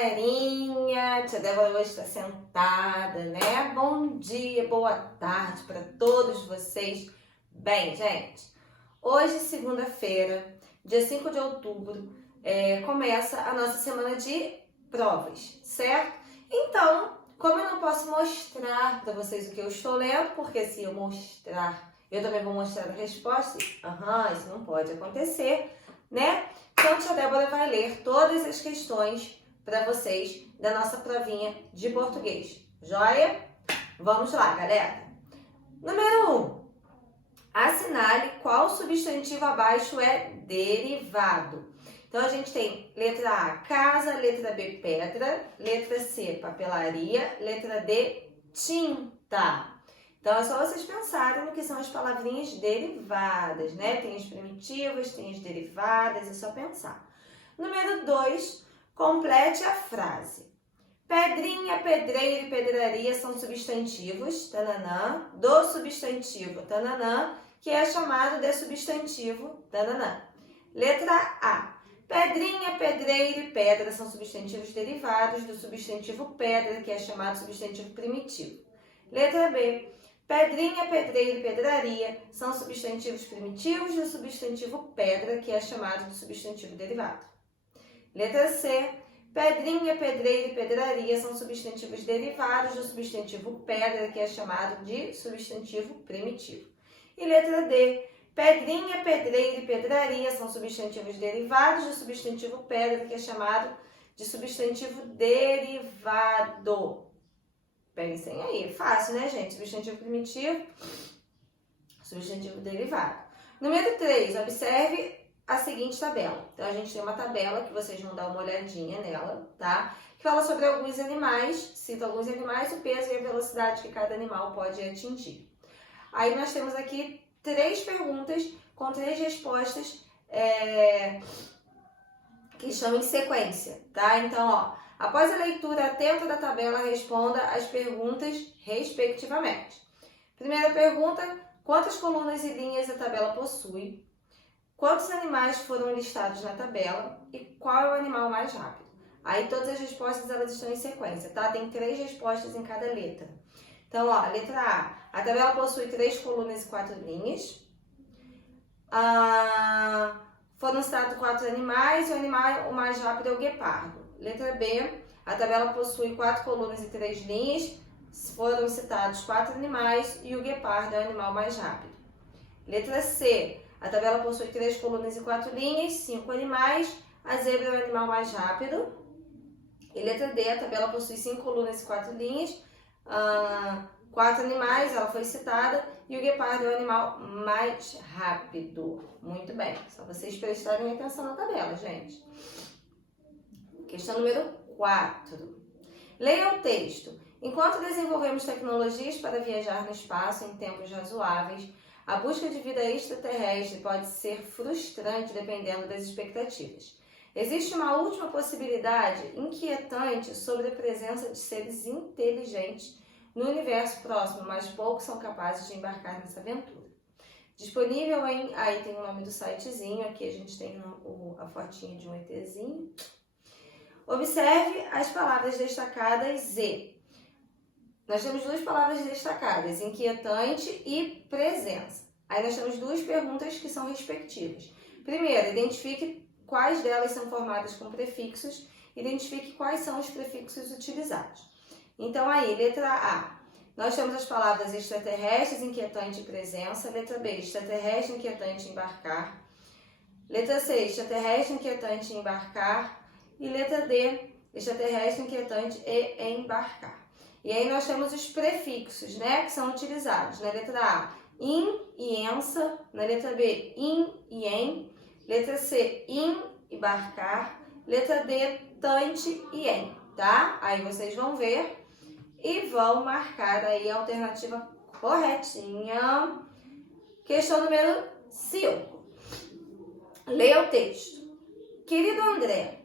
galerinha? Tia Débora hoje está sentada, né? Bom dia, boa tarde para todos vocês. Bem, gente, hoje, segunda-feira, dia 5 de outubro, começa a nossa semana de provas, certo? Então, como eu não posso mostrar para vocês o que eu estou lendo, porque se eu mostrar, eu também vou mostrar a resposta. Isso não pode acontecer, né? Então, a tia Débora vai ler todas as questões para vocês da nossa provinha de português. Joia? Vamos lá, galera. Número 1. Assinale qual substantivo abaixo é derivado. Então, a gente tem letra A, casa, letra B, pedra, letra C, papelaria, letra D, tinta. Então, é só vocês pensarem no que são as palavrinhas derivadas, né? Tem as primitivas, tem as derivadas, é só pensar. Número 2, complete a frase. Pedrinha, pedreiro e pedraria são substantivos, tananã, do substantivo, tananã, que é chamado de substantivo, tananã. Letra A. Pedrinha, pedreiro e pedra são substantivos derivados do substantivo pedra, que é chamado de substantivo primitivo. Letra B. Pedrinha, pedreiro e pedraria são substantivos primitivos do substantivo pedra, que é chamado de substantivo derivado. Letra C. Pedrinha, pedreiro e pedraria são substantivos derivados do substantivo pedra, que é chamado de substantivo primitivo. E letra D. Pedrinha, pedreiro e pedraria são substantivos derivados do substantivo pedra, que é chamado de substantivo derivado. Pensem aí, fácil, né, gente? Substantivo primitivo, substantivo derivado. Número 3, observe a seguinte tabela. Então, a gente tem uma tabela que vocês vão dar uma olhadinha nela, tá? Que fala sobre alguns animais, cita alguns animais, o peso e a velocidade que cada animal pode atingir. Aí, nós temos aqui 3 perguntas com 3 respostas que estão em sequência, tá? Então, ó, após a leitura atenta da tabela, responda as perguntas respectivamente. Primeira pergunta, quantas colunas e linhas a tabela possui? Quantos animais foram listados na tabela? E qual é o animal mais rápido? Aí todas as respostas elas estão em sequência, tá? Tem 3 respostas em cada letra. Então, ó, letra A tabela possui 3 colunas e 4 linhas. Foram citados 4 animais e o animal mais rápido é o guepardo. Letra B, a tabela possui 4 colunas e 3 linhas. Foram citados 4 animais e o guepardo é o animal mais rápido. Letra C, a tabela possui 3 colunas e 4 linhas, 5 animais. A zebra é o animal mais rápido. E letra D, a tabela possui 5 colunas e 4 linhas. 4 animais, ela foi citada, e o guepardo é o animal mais rápido. Muito bem, só vocês prestarem atenção na tabela, gente. Questão número 4. Leia o texto. Enquanto desenvolvemos tecnologias para viajar no espaço em tempos razoáveis, a busca de vida extraterrestre pode ser frustrante dependendo das expectativas. Existe uma última possibilidade inquietante sobre a presença de seres inteligentes no universo próximo, mas poucos são capazes de embarcar nessa aventura. Disponível em... Aí tem o nome do sitezinho, aqui a gente tem a fotinha de um ETzinho. Observe as palavras destacadas e... Nós temos 2 palavras destacadas, inquietante e presença. Aí nós temos 2 perguntas que são respectivas. Primeiro, identifique quais delas são formadas com prefixos, identifique quais são os prefixos utilizados. Então aí, letra A, nós temos as palavras extraterrestres, inquietante e presença. Letra B, extraterrestre, inquietante e embarcar. Letra C, extraterrestre, inquietante e embarcar. E letra D, extraterrestre, inquietante e embarcar. E aí nós temos os prefixos, né, que são utilizados. Na letra A, in e ensa. Na letra B, in e em. Letra C, in e barcar. Letra D, tante e em, tá? Aí vocês vão ver e vão marcar aí a alternativa corretinha. Questão número 5. Leia o texto. Querido André,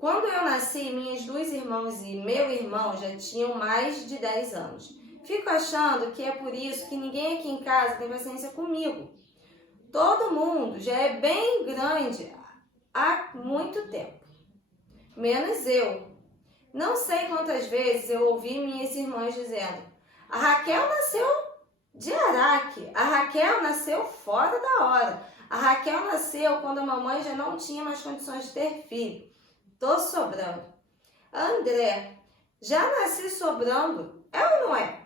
quando eu nasci, minhas 2 irmãs e meu irmão já tinham mais de 10 anos. Fico achando que é por isso que ninguém aqui em casa tem paciência comigo. Todo mundo já é bem grande há muito tempo, menos eu. Não sei quantas vezes eu ouvi minhas irmãs dizendo: a Raquel nasceu de Araque, a Raquel nasceu fora da hora, a Raquel nasceu quando a mamãe já não tinha mais condições de ter filho. Tô sobrando. André, já nasci sobrando, é ou não é?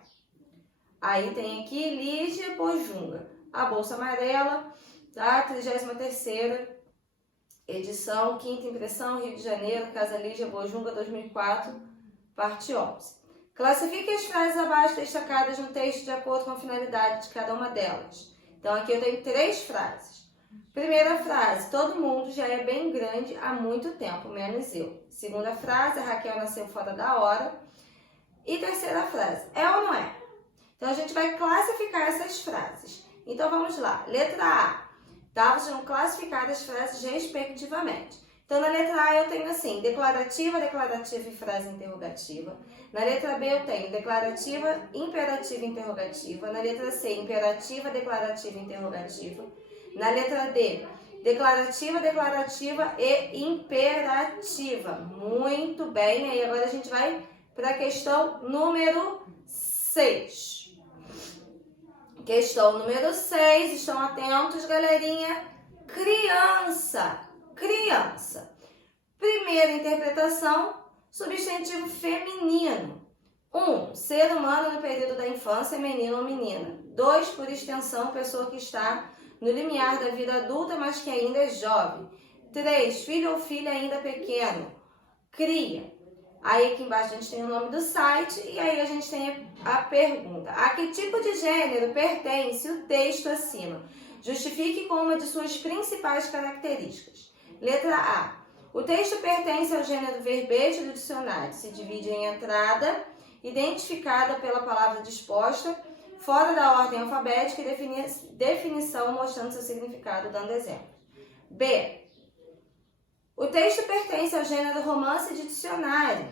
Aí tem aqui Lígia Bojunga, a Bolsa Amarela, tá? 33ª edição, 5ª impressão, Rio de Janeiro, Casa Lígia Bojunga, 2004, parte 11. Classifique as frases abaixo destacadas no texto de acordo com a finalidade de cada uma delas. Então aqui eu tenho 3 frases. Primeira frase: todo mundo já é bem grande há muito tempo, menos eu. Segunda frase: a Raquel nasceu fora da hora. E terceira frase: é ou não é? Então a gente vai classificar essas frases. Então vamos lá. Letra A. Tá? Vocês vão classificar as frases respectivamente. Então na letra A eu tenho assim: declarativa, declarativa e frase interrogativa. Na letra B eu tenho declarativa, imperativa e interrogativa. Na letra C, imperativa, declarativa e interrogativa. Na letra D, declarativa, declarativa e imperativa. Muito bem. Aí agora a gente vai para a questão número 6. Questão número 6. Estão atentos, galerinha? Criança. Criança. Primeira interpretação, substantivo feminino. 1. Ser humano no período da infância, menino ou menina. 2. Por extensão, pessoa que está no limiar da vida adulta, mas que ainda é jovem. 3. Filho ou filha ainda pequeno. Cria. Aí aqui embaixo a gente tem o nome do site e aí a gente tem a pergunta: a que tipo de gênero pertence o texto acima? Justifique com uma de suas principais características. Letra A. O texto pertence ao gênero verbete do dicionário. Se divide em entrada, identificada pela palavra disposta, fora da ordem alfabética e definição mostrando seu significado, dando exemplo. B. O texto pertence ao gênero romance de dicionário.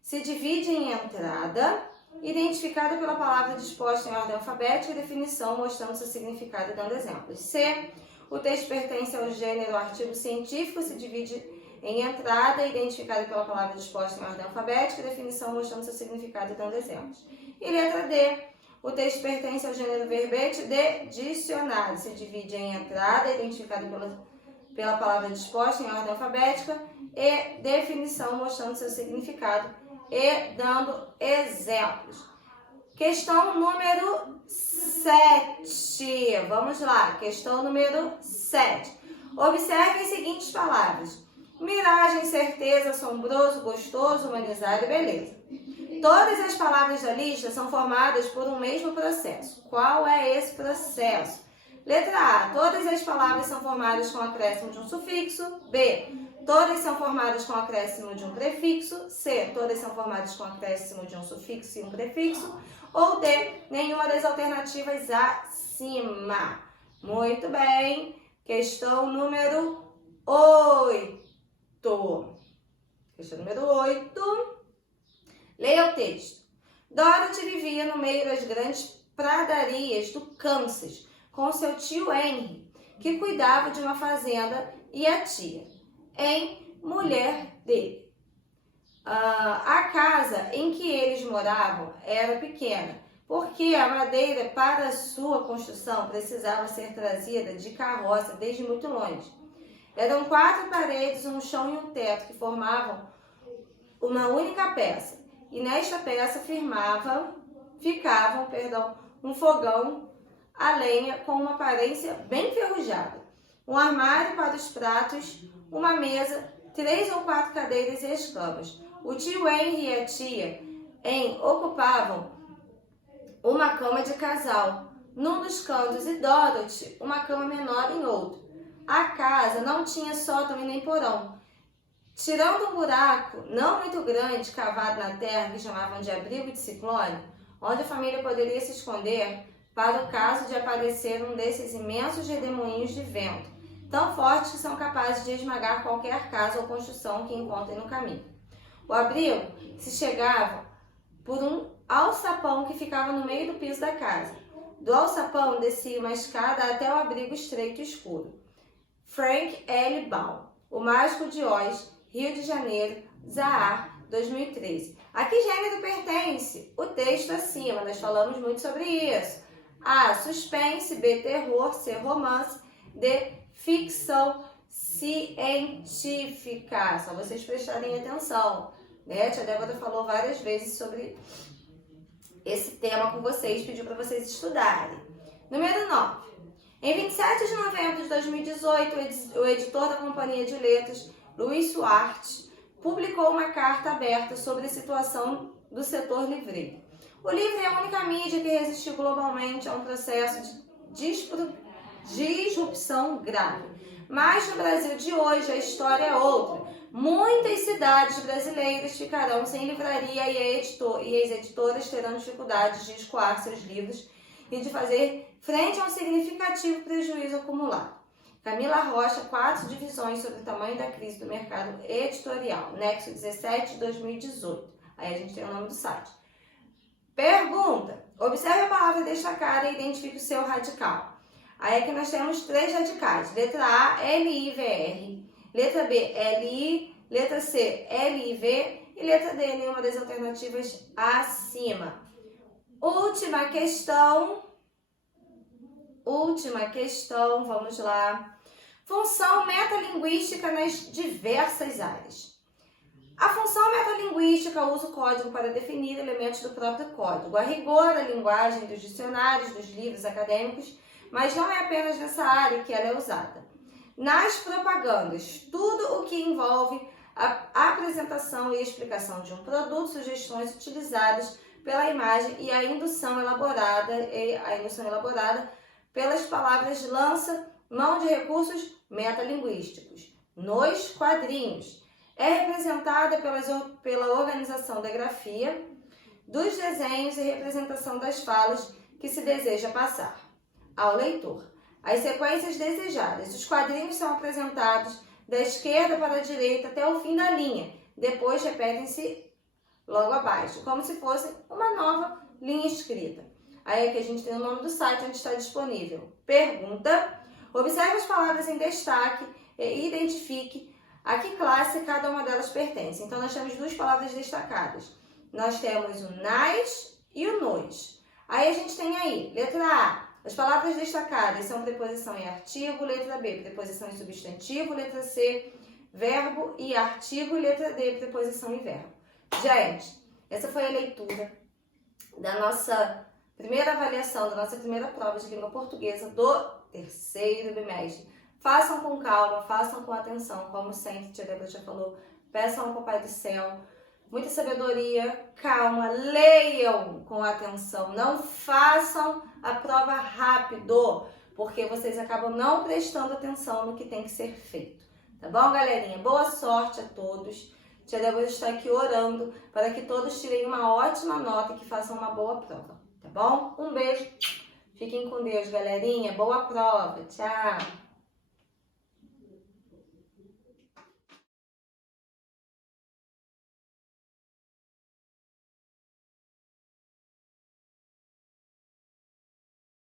Se divide em entrada, identificada pela palavra disposta em ordem alfabética e definição mostrando seu significado, dando exemplos. C. O texto pertence ao gênero artigo científico, se divide em entrada, identificada pela palavra disposta em ordem alfabética e definição mostrando seu significado, dando exemplos. E letra D. O texto pertence ao gênero verbete de dicionário, se divide em entrada, identificada pela palavra disposta em ordem alfabética e definição mostrando seu significado e dando exemplos. Questão número 7. Vamos lá, questão número 7. Observe as seguintes palavras: miragem, certeza, assombroso, gostoso, humanizado e beleza. Todas as palavras da lista são formadas por um mesmo processo. Qual é esse processo? Letra A. Todas as palavras são formadas com acréscimo de um sufixo. B. Todas são formadas com acréscimo de um prefixo. C. Todas são formadas com acréscimo de um sufixo e um prefixo. Ou D. Nenhuma das alternativas acima. Muito bem. Questão número 8. Questão número 8. Leia o texto. Dorothy vivia no meio das grandes pradarias do Kansas com seu tio Henry, que cuidava de uma fazenda, e a tia, mulher dele. A casa em que eles moravam era pequena, porque a madeira para sua construção precisava ser trazida de carroça desde muito longe. Eram 4 paredes, um chão e um teto que formavam uma única peça, e nesta peça ficavam um fogão a lenha com uma aparência bem enferrujada, um armário para os pratos, uma mesa, 3 ou 4 cadeiras e as camas. O tio Henry e a tia ocupavam uma cama de casal num dos cantos e Dorothy uma cama menor em outro. A casa não tinha sótão e nem porão. Tirando um buraco não muito grande cavado na terra que chamavam de abrigo de ciclone, onde a família poderia se esconder para o caso de aparecer um desses imensos redemoinhos de vento, tão fortes que são capazes de esmagar qualquer casa ou construção que encontrem no caminho. O abrigo se chegava por um alçapão que ficava no meio do piso da casa. Do alçapão descia uma escada até o abrigo estreito e escuro. Frank L. Baum, O Mágico de Oz, Rio de Janeiro, Zahar, 2013. A que gênero pertence o texto acima? Nós falamos muito sobre isso. A. Suspense. B. Terror. C. Romance. D. Ficção científica. Só vocês prestarem atenção, né? A tia Débora falou várias vezes sobre esse tema com vocês, pediu para vocês estudarem. Número 9. Em 27 de novembro de 2018, o editor da Companhia de Letras, Luiz Suarte, publicou uma carta aberta sobre a situação do setor livreiro. O livro é a única mídia que resistiu globalmente a um processo de disrupção grave. Mas no Brasil de hoje a história é outra. Muitas cidades brasileiras ficarão sem livraria e as editoras terão dificuldades de escoar seus livros e de fazer frente a um significativo prejuízo acumulado. Camila Rocha, 4 divisões sobre o tamanho da crise do mercado editorial, Nexo 17, 2018. Aí a gente tem o nome do site. Pergunta. Observe a palavra destacada e identifique o seu radical. Aí aqui nós temos 3 radicais. Letra A, L-I-V-R. Letra B, L-I. Letra C, L-I-V. E letra D, nenhuma das alternativas acima. Última questão, vamos lá. Função metalinguística nas diversas áreas. A função metalinguística usa o código para definir elementos do próprio código. A rigor, a linguagem dos dicionários, dos livros acadêmicos, mas não é apenas nessa área que ela é usada. Nas propagandas, tudo o que envolve a apresentação e explicação de um produto, sugestões utilizadas pela imagem e a indução elaborada pelas palavras lança mão de recursos metalinguísticos. Nos quadrinhos, é representada pela organização da grafia, dos desenhos e representação das falas que se deseja passar ao leitor. As sequências desejadas. Os quadrinhos são apresentados da esquerda para a direita até o fim da linha. Depois repetem-se logo abaixo, como se fosse uma nova linha escrita. Aí aqui a gente tem o nome do site onde está disponível. Pergunta. Observe as palavras em destaque e identifique a que classe cada uma delas pertence. Então nós temos 2 palavras destacadas. Nós temos o nas e o nos. Aí a gente tem aí, letra A. As palavras destacadas são preposição e artigo. Letra B, preposição e substantivo. Letra C, verbo e artigo. Letra D, preposição e verbo. Gente, essa foi a leitura da nossa primeira avaliação, da nossa primeira prova de língua portuguesa do 3º bimestre. Façam com calma, façam com atenção, como sempre, a tia Débora já falou, peçam ao Papai do Céu muita sabedoria, calma, leiam com atenção, não façam a prova rápido, porque vocês acabam não prestando atenção no que tem que ser feito. Tá bom, galerinha? Boa sorte a todos. Tia Débora está aqui orando para que todos tirem uma ótima nota e que façam uma boa prova, tá bom? Um beijo, fiquem com Deus, galerinha. Boa prova, tchau!